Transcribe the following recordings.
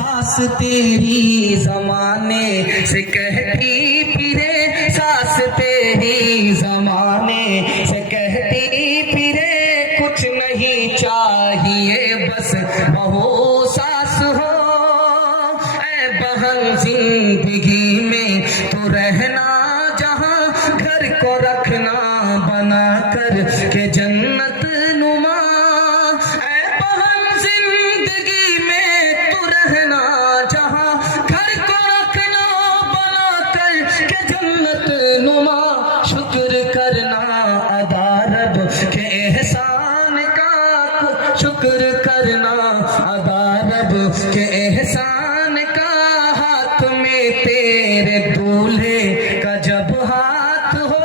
ساس تیری زمانے سے کہتی پھرے، ساس تیری زمانے سے کہتی پھرے، کچھ نہیں چاہیے بس بہو ساس ہو۔ اے بہن زندگی میں تو رہنا جہاں، گھر کو رکھنا بنا کر کہ جنت نما۔ اے بہن زندگی میں تو رہنا جہاں، گھر کو رکھنا بنا کر کہ جنت نما۔ شکر کرنا ادا رب کے احسان کا، شکر کرنا ادا رب کے احسان کا، ہاتھ میں تیرے دولہے کا جب ہاتھ ہو۔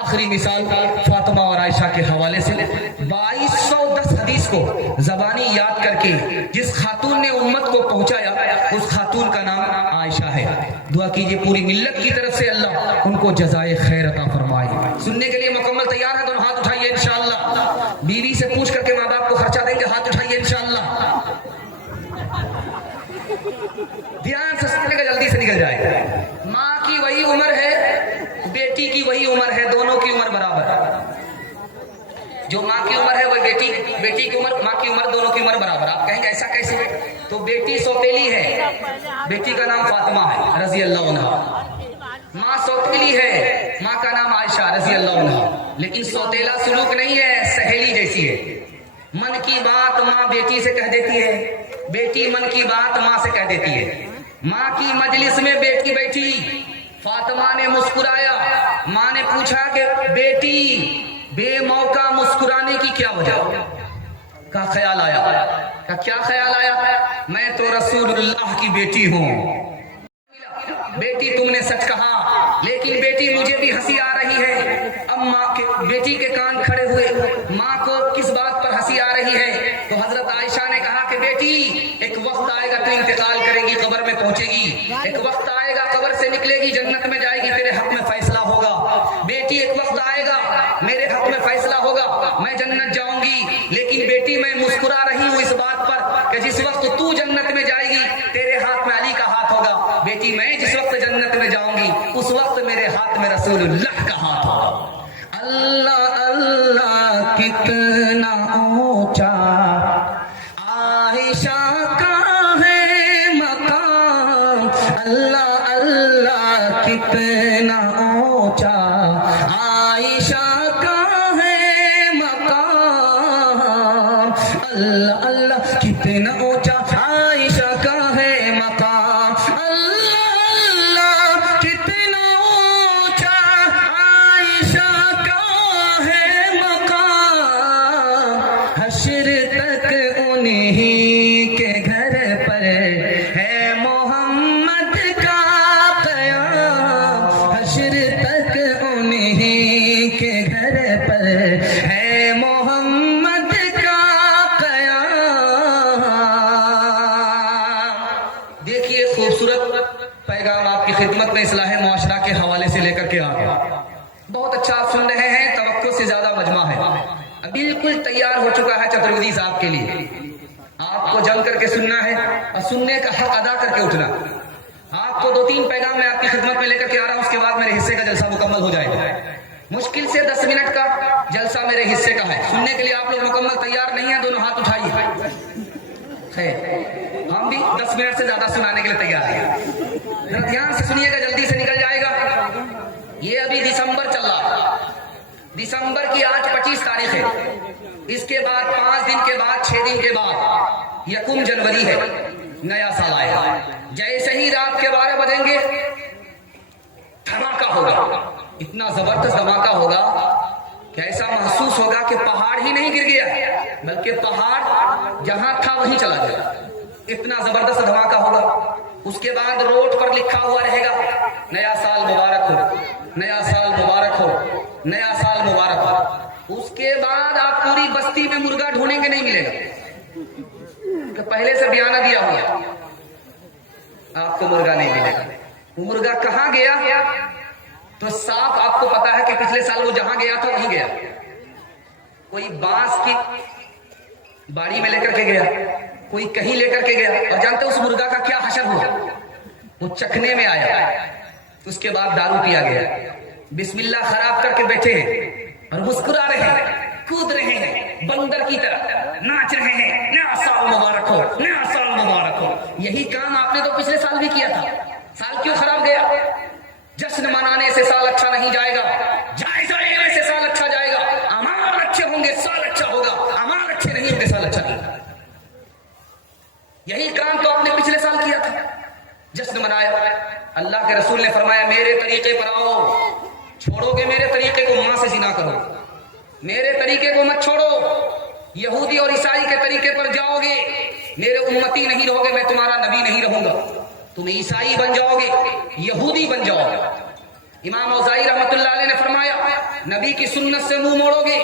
آخری مثال فاطمہ اور عائشہ کے حوالے سے 2210 حدیث کو زبانی یاد کر کے جس خاتون نے امت کو پہنچایا، اس خاتون کا نام عائشہ ہے۔ دعا کیجئے پوری ملت کی طرف سے اللہ ان کو جزائے خیر عطا فرمائے۔ سننے کے لیے مکمل تیار ہے؟ دونوں ہاتھ اٹھائیے انشاءاللہ۔ بیوی سے پوچھ کر کے ماں باپ کو خرچہ دیں گے، ہاتھ اٹھائیے انشاءاللہ۔ دھیان سے سننے کا، جلدی سے نکل جائے۔ ماں کی وہی عمر ہے، بیٹی کی وہی عمر ہے، دونوں کی عمر برابر ہے۔ جو ماں کی عمر ہے وہ بیٹی کی عمر، ماں کی عمر، دونوں کی عمر برابر۔ آپ کہیں گے ایسا کیسے؟ تو بیٹی سوتیلی ہے، بیٹی کا نام فاطمہ ہے رضی اللہ عنہا۔ ماں سوتیلی ہے، ماں کا نام عائشہ رضی اللہ عنہا، لیکن سوتیلا سلوک نہیں ہے، سہیلی جیسی ہے۔ من کی بات ماں بیٹی سے کہہ دیتی ہے، بیٹی من کی بات ماں سے کہہ دیتی ہے۔ ماں کی مجلس میں بیٹی بیٹھی، فاطمہ نے مسکرایا، ماں نے پوچھا کہ بیٹی بے موقع مسکرانے کی کیا وجہ؟ کا خیال آیا، کا کیا خیال آیا؟ میں تو رسول اللہ کی بیٹی ہوں۔ بیٹی تم نے سچ کہا، لیکن بیٹی مجھے بھی ہنسی آ رہی ہے۔ اب ماں کے بیٹی کے کان کھڑے ہوئے، ماں کو کس بات پر ہنسی آ رہی ہے؟ تو حضرت عائشہ نے کہا کہ بیٹی ایک وقت آئے گا تو انتقال کرے گی، قبر میں پہنچے گی، ایک وقت آئے گا قبر سے نکلے گی، جنت میں جائے گی، تیرے حق میں فیصلہ ہوگا۔ بیٹی ایک وقت آئے گا میرے حق میں فیصلہ ہوگا، میں جنت جاؤں گی، لیکن بیٹی میں مسکرا رہی ہوں اس بات پر کہ جس وقت تو جنت میں جائے گی تیرے ہاتھ میں علی کا ہاتھ ہوگا، بیٹی میں جس وقت جنت میں جاؤں گی اس وقت میرے ہاتھ میں رسول اللہ کا ہاتھ ہوگا۔ اللہ اللہ کتنا اونچا عائشہ کا ہے مقام، اللہ اللہ کتنا اونچا عائشہ کا ہے مقام، اللہ اللہ کتنا اونچا عائشہ کا ہے مقام، اللہ اللہ کتنا اونچا عائشہ کا ہے مقام، حشر تک انہی کے گھر پر ہے محمد کا قیام، حشر تک انہی کے گھر پر ہے محمد کا قیام۔ دیکھیے خوبصورت پیغام آپ کی خدمت میں اصلاح معاشرہ کے حوالے سے لے کر کے آ گیا۔ بہت اچھا آپ سن رہے ہیں، توقع سے زیادہ مجمع ہے، بالکل تیار ہو چکا ہے چترویدی صاحب کے لیے۔ آپ کو جم کر کے سننا ہے اور سننے کا حق ادا کر کے اٹھنا۔ آپ کو 2-3 پیغام میں آپ کی خدمت میں لے کر کے آ رہا ہوں، اس کے بعد میرے حصے کا جلسہ مکمل ہو جائے گا۔ مشکل سے 10 منٹ کا جلسہ میرے حصے کا ہے، سننے کے لیے آپ لوگ مکمل تیار نہیں ہیں؟ دونوں ہاتھ اٹھائیے۔ خیر، ہم بھی 10 منٹ سے زیادہ سنانے کے لیے تیار ہیں، ذرا دھیان سے سنیے گا، جلدی سے نکل جائے گا۔ یہ ابھی دسمبر چل رہا، دسمبر کی آج 25 تاریخ ہے، اس کے بعد 5 دن کے بعد 6 دن کے بعد 1 جنوری ہے، نیا سال آئے گا۔ جیسے ہی رات کے 12 بجیں گے دھماکہ ہوگا، اتنا زبردست دھماکہ ہوگا کہ ایسا محسوس ہوگا کہ پہاڑ ہی نہیں گر گیا بلکہ پہاڑ جہاں تھا وہیں چلا گیا، اتنا زبردست دھماکہ ہوگا۔ اس کے بعد روڈ پر لکھا ہوا رہے گا نیا سال مبارک ہو، نیا سال مبارک ہو، نیا سال مبارک ہو۔ اس کے بعد آپ پوری بستی میں مرغا ڈھونڈیں گے نہیں ملے گا کہ پہلے سے بیانہ دیا ہوا، آپ کو مرغا نہیں ملے گا۔ وہ مرغا کہاں گیا تو صاف آپ کو پتا ہے کہ پچھلے سال وہ جہاں گیا تھا وہیں گیا، کوئی بانس کی باڑی میں لے کر کے گیا، कोई कहीं लेकर के गया, और जानते हो उस मुर्गा का क्या हशर हुआ? वो चखने में आया, उसके बाद दारू पिया गया, बिस्मिल्लाह खराब करके बैठे हैं और मुस्कुरा रहे हैं, कूद रहे हैं, बंदर की तरह नाच रहे हैं, नया साल मुबारक हो, नया साल मुबारक हो। यही काम आपने तो पिछले साल भी किया था, साल क्यों खराब गया? जश्न मनाने से साल अच्छा नहीं जाएगा, जायजा लेने से साल अच्छा जाएगा। अमाल अच्छे होंगे साल अच्छा होगा, अमाल अच्छे नहीं होंगे साल अच्छा नहीं। यही काम तो आपने पिछले साल किया था, जश्न मनाया। अल्लाह के रसूल ने फरमाया मेरे तरीके पर आओ, छोड़ोगे मेरे तरीके को मां से जिना करो, मेरे तरीके को मत छोड़ो, यहूदी और ईसाई के तरीके पर जाओगे, मेरे उम्मती नहीं रहोगे, मैं तुम्हारा नबी नहीं रहूंगा, तुम ईसाई बन जाओगे, यहूदी बन जाओगे। इमाम औज़ाई रहमतुल्लाह अलैह ने फरमाया नबी की सुन्नत से मुंह मोड़ोगे,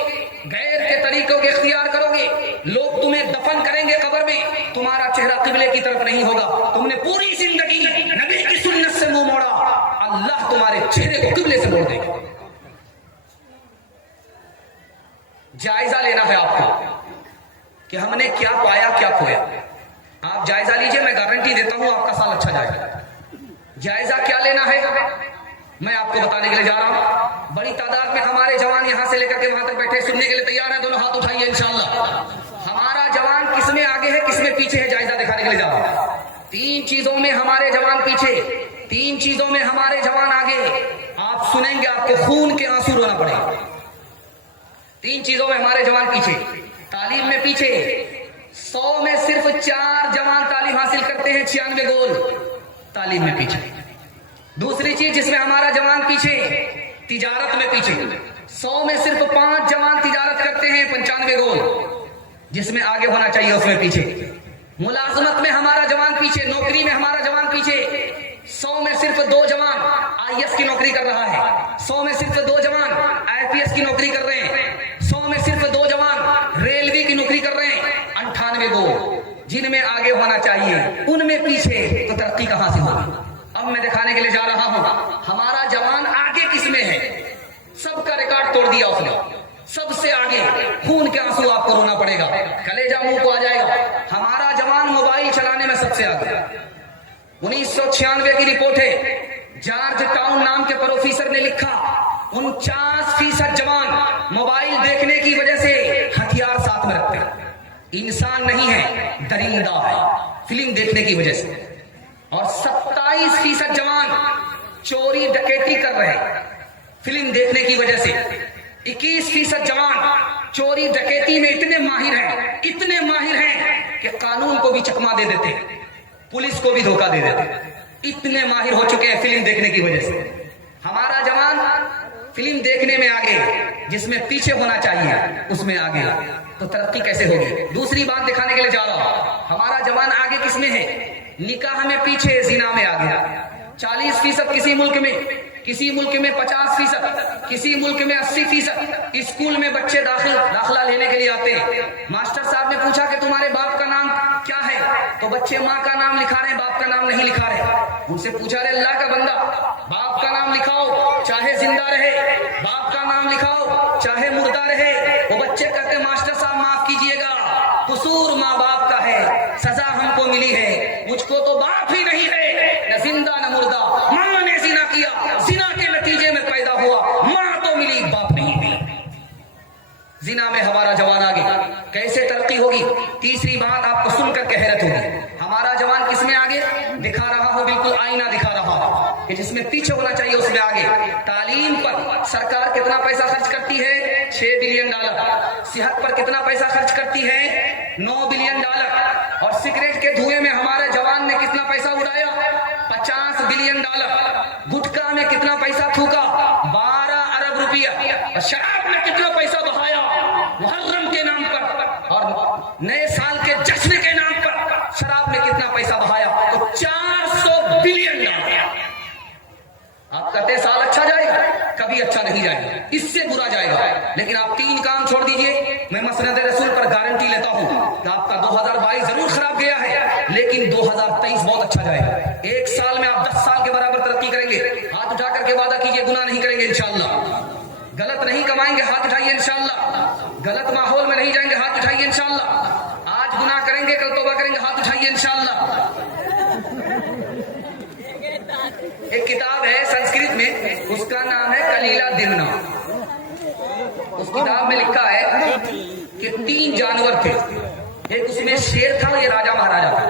गैर के तरीकों के इख्तियार करोगे, लोग तुम्हें दफन करेंगे कब्र में, तुम्हारा चेहरा किबले की तरफ नहीं होगा। तुमने पूरी जिंदगी नबी की सुन्नत से मुंह मोड़ा, अल्लाह तुम्हारे चेहरे को किबले से मोड़ देगा। जायजा लेना है आपको कि हमने क्या पाया क्या खोया। आप जायजा लीजिए, मैं गारंटी देता हूं आपका साल अच्छा जाएगा। जायजा क्या लेना है मैं आपको बताने के लिए जा रहा हूं। बड़ी तादाद में हमारे जवान यहां से लेकर के वहां तक बैठे, सुनने के लिए तैयार है, दोनों हाथ उठाइए इंशाअल्लाह। हमारा जवान किसमें आगे है किसमें पीछे है, जायजा दिखाने के लिए जा रहा हूं। 3 चीजों में हमारे जवान पीछे, 3 चीजों में हमारे जवान आगे। आप सुनेंगे आपको खून के आंसू रोना पड़ेगा। 3 चीजों में हमारे जवान पीछे, तालीम में पीछे। 100 में सिर्फ 4 जवान तालीम हासिल करते हैं, 96 गोल तालीम में पीछे। दूसरी चीज जिसमें हमारा जवान पीछे, तिजारत में पीछे। 100 में सिर्फ 5 जवान तिजारत करते हैं, 95 गोल। जिसमें आगे होना चाहिए उसमें पीछे। मुलाजमत में हमारा जवान पीछे, नौकरी में हमारा जवान पीछे। 100 में सिर्फ 2 जवान IAS की नौकरी कर रहा है, 100 में सिर्फ 2 जवान IPS की नौकरी कर रहे हैं, 100 में सिर्फ 2 जवान रेलवे की नौकरी कर रहे हैं। 98 गोल जिनमें आगे होना चाहिए उनमें पीछे, तो तरक्की कहां से होगी? अब मैं दिखाने के लिए जा रहा हूं हमारा जवान आगे किसमें है। सबका रिकॉर्ड तोड़ दिया उसने, सबसे आगे। खून के आंसू आपको रोना पड़ेगा, कलेजा मुंह को आ जाएगा। हमारा जवान मोबाइल चलाने में सबसे आगे। 1996 की रिपोर्ट है, जॉर्ज टाउन नाम के प्रोफेसर ने लिखा 49% जवान मोबाइल देखने की वजह से हथियार साथ में रखते हैं। इंसान नहीं है, दरिंदा है, फिल्म देखने की वजह से। और 27% जवान चोरी डकैती कर रहे हैं फिल्म देखने की वजह से। 21% जवान चोरी डकैती में इतने माहिर हैं, इतने माहिर हैं कि कानून को भी चकमा दे देते हैं, पुलिस को भी धोखा दे देते हैं। इतने माहिर हो चुके हैं फिल्म देखने की वजह से। हमारा जवान फिल्म देखने में आगे, जिसमें पीछे होना चाहिए उसमें आगे, तो तरक्की कैसे होगी? दूसरी बात दिखाने के लिए जा रहा हूं, हमारा जवान आगे किसमें है? निकाह में पीछे, जिना में आगे। 40% किसी मुल्क में, किसी मुल्क में 50%, किसी मुल्क में 80%। स्कूल में बच्चे दाखिला लेने के लिए आते हैं। मास्टर साहब ने पूछा कि तुम्हारे बाप का नाम क्या है, तो बच्चे माँ का नाम लिखा रहे हैं, बाप का नाम नहीं लिखा रहे। उनसे पूछा रे अल्लाह का बंदा, बाप का नाम लिखाओ चाहे जिंदा रहे, बाप का नाम लिखाओ चाहे मुर्दा रहे। वो बच्चे कहते मास्टर साहब माफ कीजिएगा, कसूर माँ बाप का है, सजा हमको मिली है, मुझको तो बाप ही नहीं है, न जिंदा न मुर्दा। माँ ने जिना किया, जिना के नतीजे में पैदा हुआ, माँ तो मिली बाप नहीं मिला। जिना में हमारा जवान आगे, कैसे तरक्की होगी? तीसरी बात आपको सुनकर के हैरत होगी, हमारा जवान किसमें आगे? दिखा रहा हूं, बिल्कुल आईना दिखा रहा हूं कि जिसमें पीछे होना चाहिए उसमें आगे। तालीम पर सरकार कितना पैसा खर्च करती है? $6 बिलियन। सेहत पर कितना पैसा खर्च करती है? $9 बिलियन। और सिगरेट के धुएं में हमारे जवान ने कितना पैसा उड़ाया? $50 बिलियन। गुटखा में कितना पैसा थूका? 12 अरब रुपया। और शराब में कितना पैसा बहाया? मुहर्रम के नाम पर और नए साल के जश्न के नाम पर शराब में कितना पैसा बहाया? तो $400 बिलियन। आप कहते साल अच्छा जाएगा, कभी अच्छा नहीं जाएगा, इससे बुरा जाएगा। लेकिन आप 3 काम छोड़ दीजिए, मैं मसनद रसूल पर गारंटी लेता हूं कि आपका 2022 जरूर खराब गया है, लेकिन 2023 बहुत अच्छा जाएगा। 1 साल में आप 10 साल के बराबर तरक्की करेंगे। हाथ उठा करके वादा कीजिए, गुनाह नहीं करेंगे इंशाअल्लाह, गलत नहीं कमाएंगे, हाथ उठाइए इंशाअल्लाह, गलत माहौल में नहीं जाएंगे, हाथ उठाइए इंशाअल्लाह। आज हाथ गुनाह करेंगे, कल तौबा करेंगे, हाथ उठाइए इंशाअल्लाह। एक किताब है संस्कृत में, उसका नाम है कलीला दिमना। उस किताब में लिखा है कि 3 जानवर थे। एक उसमें शेर था, ये राजा महाराजा था।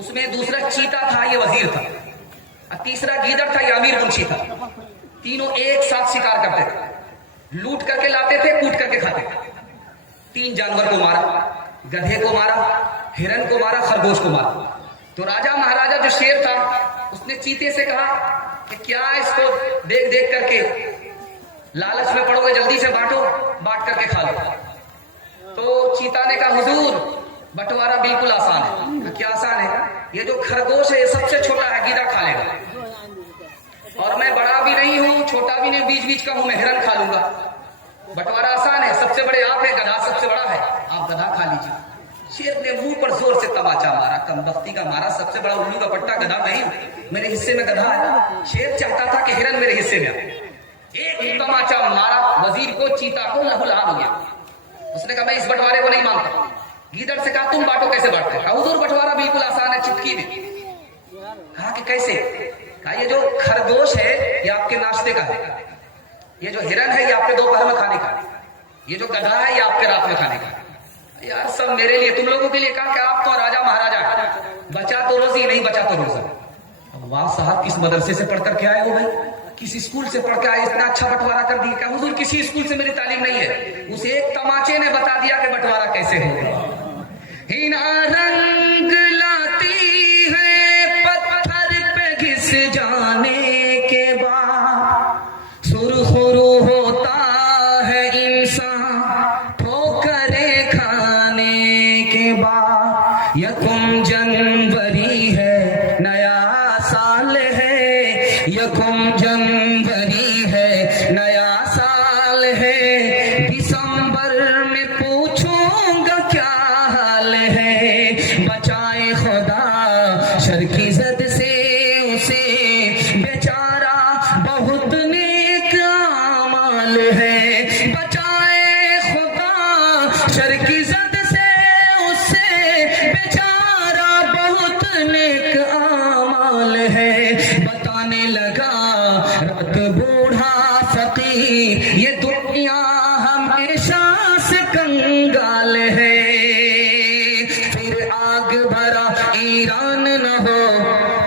उसमें दूसरा चीता था, ये वजीर था। और तीसरा गीदड़ था, ये अमीर मुंशी था। तीनों एक साथ शिकार करते थे, लूट करके लाते थे, कूट करके खाते थे। 3 जानवर को मारा, गधे को मारा, हिरन को मारा, खरगोश को मारा। तो राजा महाराजा जो शेर था, उसने चीते से कहा कि क्या इसको देख देख करके लालच में पड़ोगे, जल्दी से बांटो, बांट करके खा लो। तो चीता ने कहा हुजूर बंटवारा बिल्कुल आसान है। क्या आसान है? ये जो खरगोश है ये सबसे छोटा है, गीदड़ खा लेगा, और मैं बड़ा भी नहीं हूं, छोटा भी नहीं, बीच बीच का हूं, मैं हिरन खा लूंगा। बंटवारा आसान है, सबसे बड़े आप है, गधा सबसे बड़ा है, आप गधा खा लीजिए। शेर ने मुंह पर जोर से तमाचा मारा, कमबख्ती का मारा, सबसे बड़ा उल्लू का पट्टा गधा मैं ही हूं, मेरे हिस्से में गधा है। शेर चाहता था कि हिरन मेरे हिस्से में आए। एक तमाचा मारा, वजीर को, चीता को लहूलुहान हो गया। उसने कहा मैं इस बंटवारे को नहीं मानता। गीदड़ से कहा तुम बांटो, कैसे बांटते? हुजूर बंटवारा बिल्कुल आसान है, चुटकी में। कहा कि कैसे? कहा ये जो खरगोश है ये आपके नाश्ते का है, ये जो हिरन है ये आपके दोपहर में खाने का, ये जो गधा है ये आपके रात में खाने का। यार सब मेरे लिए, तुम लोगों के लिए। कहा कि आप तो राजा महाराजा है, बचा तो रोजी, नहीं बचा तो रोजा। वाह साहब, किस मदरसे से पढ़ कर के आए हो भाई, किस स्कूल से पढ़ के आए, इतना अच्छा बंटवारा कर दिया? क्या हुजूर किसी स्कूल से मेरी तालीम नहीं है। उस एक तमाचे ने बता दिया कि बंटवारा कैसे होगा। हिना रंग लाती है पत्थर पे घिस जाने के बाद, सुरखुरू होता है इंसान ठोकरे खाने के बाद। यकुम जनवरी है नया साल है, यकुम जनवरी है नया साल है, दिसंबर में पूछूंगा क्या हाल है। बचाए खुदा शर की जद से उसे, बेचारा बहुत नेक आमाल है। बचाए खुदा शर की जद से उसे, बेचारा बहुत नेक आमाल है। बताने लगा रात बूढ़ा फकीर, ये दुनिया हमेशा से कंगाल है। फिर आग भरा ईरान न हो,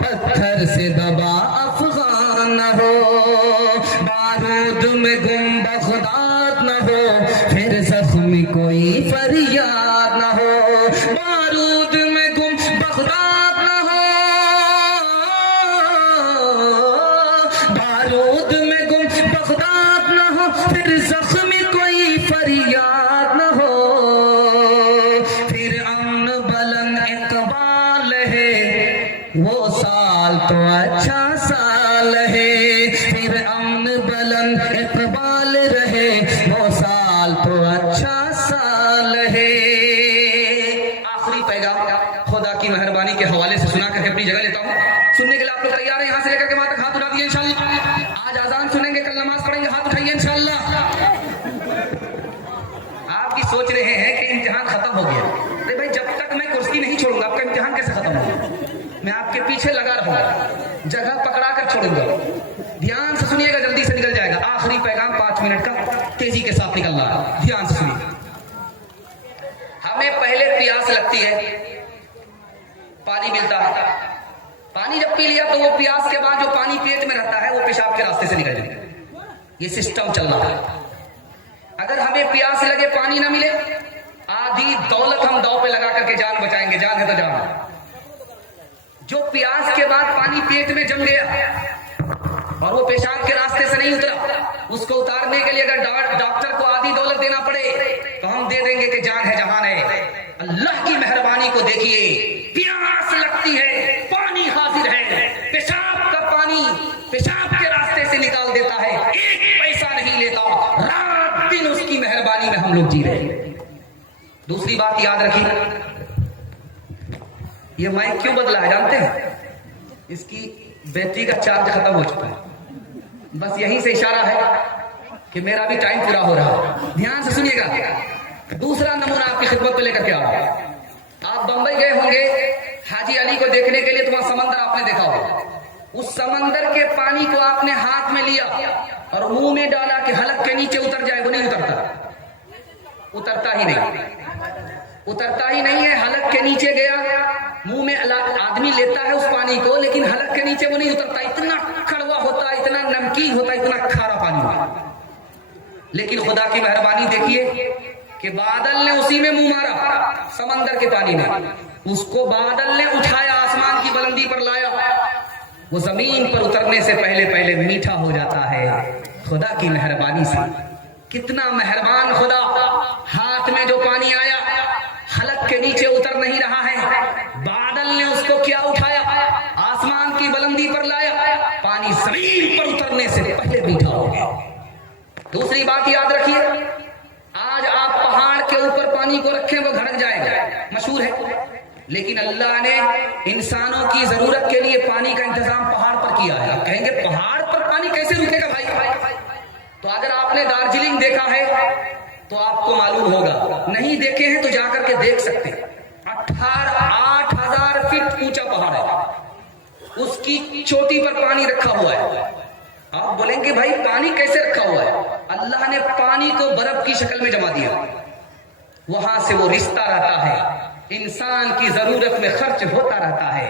पत्थर से दबा अफगान न हो, बारूद में गुम बगदाद न हो, फिर जख्मी कोई फरियाद न हो। बारूद में गुम बगदाद न हो, बारूद में गुम बगदाद न हो, फिर जख्मी कोई फरियाद न हो। फिर अमन बलन इकबाल है, वो साल तो अच्छा साल है। फिर अमन बलन इकबाल रहे, वो साल तो अच्छा साल है। आखिरी पैगाम खुदा की मेहरबानी के हवाले से सुना करके अपनी जगह लेता हूँ। सुनने के लिए आप लोग तैयार हैं? यहाँ से लेकर के वहां तक हाथ उठा दिए इंशाअल्लाह। आज आजान सुनेंगे, कल नमाज पढ़ेंगे, हाथ उठाइए इंशाअल्लाह। आप भी सोच रहे हैं कि इम्तिहान खत्म हो गया। अरे भाई जब तक मैं कुर्सी नहीं छोड़ूंगा आपका इम्तिहान कैसे खत्म होगा? मैं आपके पीछे लगा रहूंगा, जगह पकड़ा कर छोड़ूंगा। ध्यान से सुनिएगा, जल्दी से निकल जाएगा। आखिरी पैगाम 5 मिनट का, तेजी के साथ निकलना है, ध्यान से सुनिए। हमें पहले प्यास लगती है, पानी मिलता है, पानी जब पी लिया तो वो प्यास के बाद जो पानी पेट में रहता है वो पेशाब के रास्ते से निकल जाएगा। ये सिस्टम चल रहा है। अगर हमें प्यास लगे, पानी ना मिले, आधी दौलत हम दांव पे लगा करके जान बचाएंगे, जान है तो जान। जो प्यास के बाद पानी पेट में जम गया और वो पेशाब के रास्ते से नहीं उतरा, उसको उतारने के लिए अगर डॉक्टर को आधी दौलत देना पड़े तो हम दे देंगे कि जान है जहान है। अल्लाह की मेहरबानी को देखिए, प्यास लगती है, पानी हाजिर है, पेशाब का पानी पेशाब के रास्ते से निकाल देता है, एक पैसा नहीं लेता, रात दिन उसकी मेहरबानी में हम लोग जी रहे हैं। दूसरी बात याद रखिए, ये माइक क्यों बदला है जानते हैं? इसकी बैटरी का चार्ज खत्म हो चुका है। बस यहीं से इशारा है कि मेरा भी टाइम पूरा हो रहा है। ध्यान से सुनिएगा। दूसरा नमूना आपकी खिदमत पे लेकर के आ रहा है। बंबई गए होंगे हाजी अली को देखने के लिए, तो वहां समंदर आपने देखा होगा। उस समंदर के पानी को आपने हाथ में लिया और मुंह में डाला कि हलक के नीचे उतर जाए, वो नहीं उतरता, उतरता ही नहीं, उतरता ही नहीं है। हलक के नीचे गया, मुंह में आदमी लेता है उस पानी को, लेकिन हलक के नीचे वो नहीं उतरता। इतना कड़वा होता, इतना नमकीन होता, इतना खारा पानी होता। लेकिन खुदा की मेहरबानी देखिए कि बादल ने उसी में मुंह मारा, समंदर के पानी में, उसको बादल ने उठाया, आसमान की बुलंदी पर लाया, वो जमीन पर उतरने से पहले पहले मीठा हो जाता है खुदा की मेहरबानी से। कितना मेहरबान खुदा, हाथ में जो पानी आया हलक के नीचे उतर नहीं रहा है, बादल ने उसको क्या उठाया, आसमान की बुलंदी पर लाया, पानी जमीन पर उतरने से पहले मीठा हो गया। दूसरी बात याद रखिए, आज आप पहाड़ के ऊपर पानी को रखें वो घड़क जाएगा, मशहूर है, लेकिन अल्लाह ने इंसानों की जरूरत के लिए पानी का इंतजाम पहाड़ पर किया है। आप कहेंगे पहाड़ पर पानी कैसे रुकेगा भाई? तो अगर आपने दार्जिलिंग देखा है तो आपको मालूम होगा, नहीं देखे हैं तो जाकर के देख सकते हैं। 8,000 फीट ऊंचा पहाड़ है, उसकी चोटी पर पानी रखा हुआ है। आप बोलेंगे भाई पानी कैसे रखा हुआ है? अल्लाह ने पानी को बर्फ की शक्ल में जमा दिया, वहां से वो रिश्ता रहता है, इंसान की जरूरत में खर्च होता रहता है।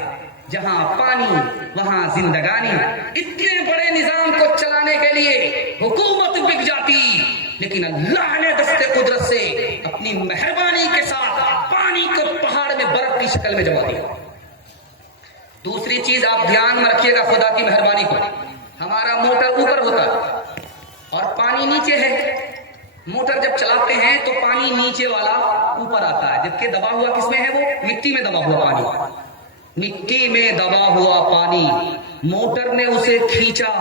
जहां पानी वहां जिंदगानी। इतने बड़े निजाम को चलाने के लिए हुकूमत बिक जाती, लेकिन अल्लाह ने दस्ते कुदरत से अपनी मेहरबानी के साथ पानी को पहाड़ में बर्फ की शक्ल में जमा दिया। दूसरी चीज आप ध्यान में रखिएगा खुदा की मेहरबानी को। हमारा मोटर ऊपर होता है और पानी नीचे है। मोटर जब चलाते हैं तो पानी नीचे वाला ऊपर आता है, जबकि दबा हुआ किसमें है? वो मिट्टी में दबा हुआ पानी। मिट्टी में दबा हुआ पानी मोटर ने उसे खींचा।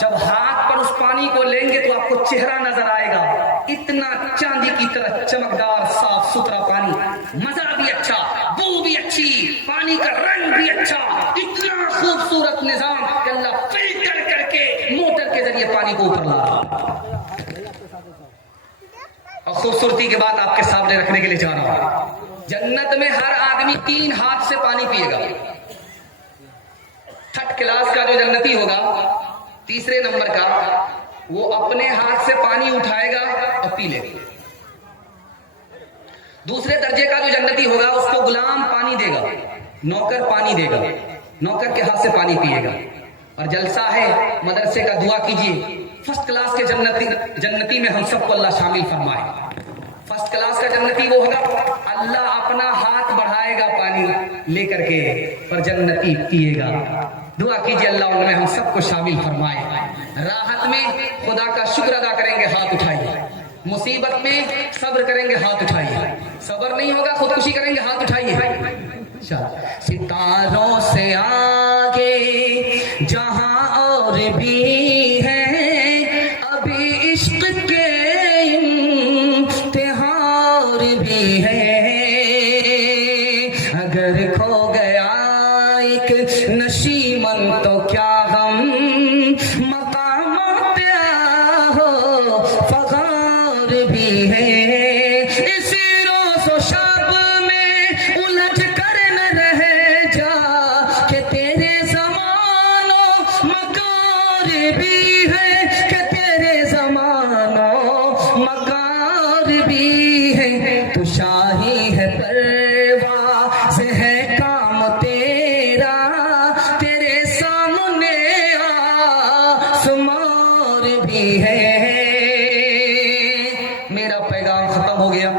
जब हाथ पर उस पानी को लेंगे तो आपको चेहरा नजर आएगा, इतना चांदी की तरह चमकदार साफ सुथरा पानी, मजा भी अच्छा, बू भी अच्छी, पानी का रंग भी अच्छा, इतना खूबसूरत निजाम कि अल्लाह फिल्टर करके मोटर के जरिए पानी को ऊपर ला रहा। और खूबसूरती के बाद आपके सामने रखने के लिए जा रहा हूं, जन्नत में हर आदमी 3 हाथ से पानी पिएगा। 3rd क्लास का जो जन्नती होगा, 3रे नंबर का, वो अपने हाथ से पानी उठाएगा और पी लेगा। 2रे दर्जे का जो जन्नती होगा उसको गुलाम पानी देगा, नौकर पानी देगा, नौकर के हाथ से पानी पिएगा। और जलसा है मदरसे का, दुआ कीजिए 1st क्लास के जन्नती में हम सबको अल्लाह शामिल फरमाए। 1st क्लास का जन्नती वो होगा, अल्लाह अपना हाथ बढ़ाएगा पानी लेकर के और जन्नती पिएगा। दुआ कीजिए अल्लाह उनमें हम सबको शामिल फरमाए। राहत में खुदा का शुक्र अदा करेंगे, हाथ उठाइए। मुसीबत में सब्र करेंगे, हाथ उठाइए। सब्र नहीं होगा खुदकुशी करेंगे, हाथ उठाइए। सितारों से आगे जहां और भी है अभी इश्क के इम्तिहान भी है। अगर खो गया एक नशीमन तो क्या हम मकाम पे हो फगार भी है। इसी रोज़ व शब में उलझ कर न रह जा कि तेरे ज़मानो मकार भी है, कि तेरे ज़मानो मकार भी है। तू शाही है परवाज़ है काम तेरा, तेरे सामने आसमान भी है। मेरा पैगाम खत्म हो गया।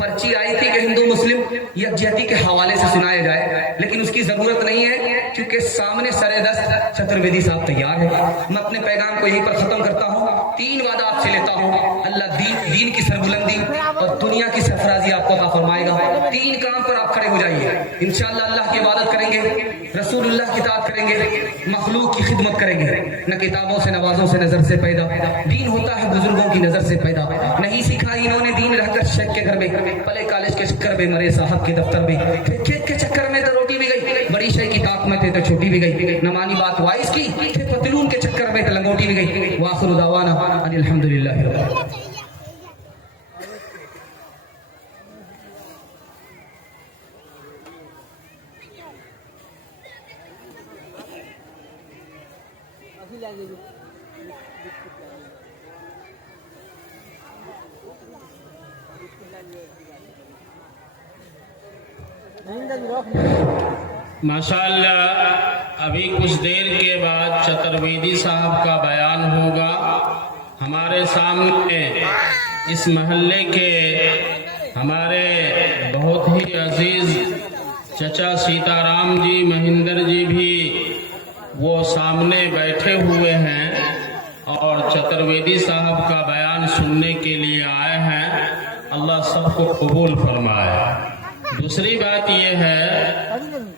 पर्ची आई थी कि हिंदू मुस्लिम यकजहती के हवाले से सुनाया जाए, लेकिन उसकी जरूरत नहीं है क्योंकि सामने सरेदस्त चतुर्वेदी साहब तैयार है। मैं अपने पैगाम को यहीं पर खत्म करता हूँ। 3 वादा आपसे लेता हूँ, अल्लाह दीन की सरबुलंदी और दुनिया की सरफराजी आपको अता फरमाएगा। 3 काम पर आप खड़े हो जाइए। इंशाअल्लाह अल्लाह की इबादत करेंगे, रसूलुल्लाह की इताअत करेंगे, मखलूक की खिदमत करेंगे। न किताबों से नवाजों से नजर से पैदा, दीन होता है बुजुर्गों की नजर से पैदा। नहीं सीखा इन्होंने दीन रहकर शेख के घर में, पले कॉलेज के चक्कर में, मरे साहब के दफ्तर में, खेत के चक्कर में तो रोटी भी गई, बड़ी शेख की ताक में थे तो छोटी भी गई, न मानी बात वाइस की, पतलून के चक्कर में तो लंगोटी भी गई। वाखिर दावाना अल्हम्दुलिल्लाह रब्बिल आलमीन। माशाअल्लाह अभी कुछ देर के बाद चतुर्वेदी साहब का बयान होगा। हमारे सामने इस महल्ले के हमारे बहुत ही अजीज चचा सीताराम जी महेंद्र जी भी वो सामने बैठे हुए हैं और चतुर्वेदी साहब का बयान सुनने के लिए आए हैं। अल्लाह सबको कबूल फरमाए। दूसरी बात यह है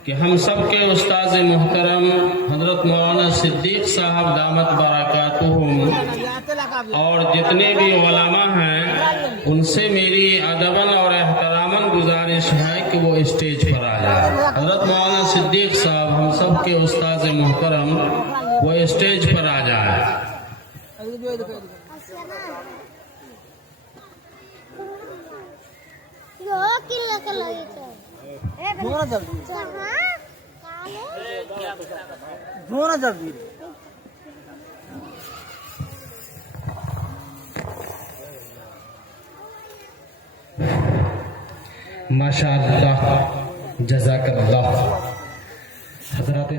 कि हम सब के उस्ताद मोहतरम हजरत मौलाना सिद्दीक साहब दामत बरकातुहुम और जितने भी उलमा हैं उनसे मेरी अदबन और एहतरामन गुजारिश है कि वो स्टेज पर आ जाए। हजरत मौलाना सिद्दीक साहब हम सब के उस्ताद मोहतरम वो स्टेज पर आ जाए। माशाअल्लाह, जज़ाकल्लाह। हज़रात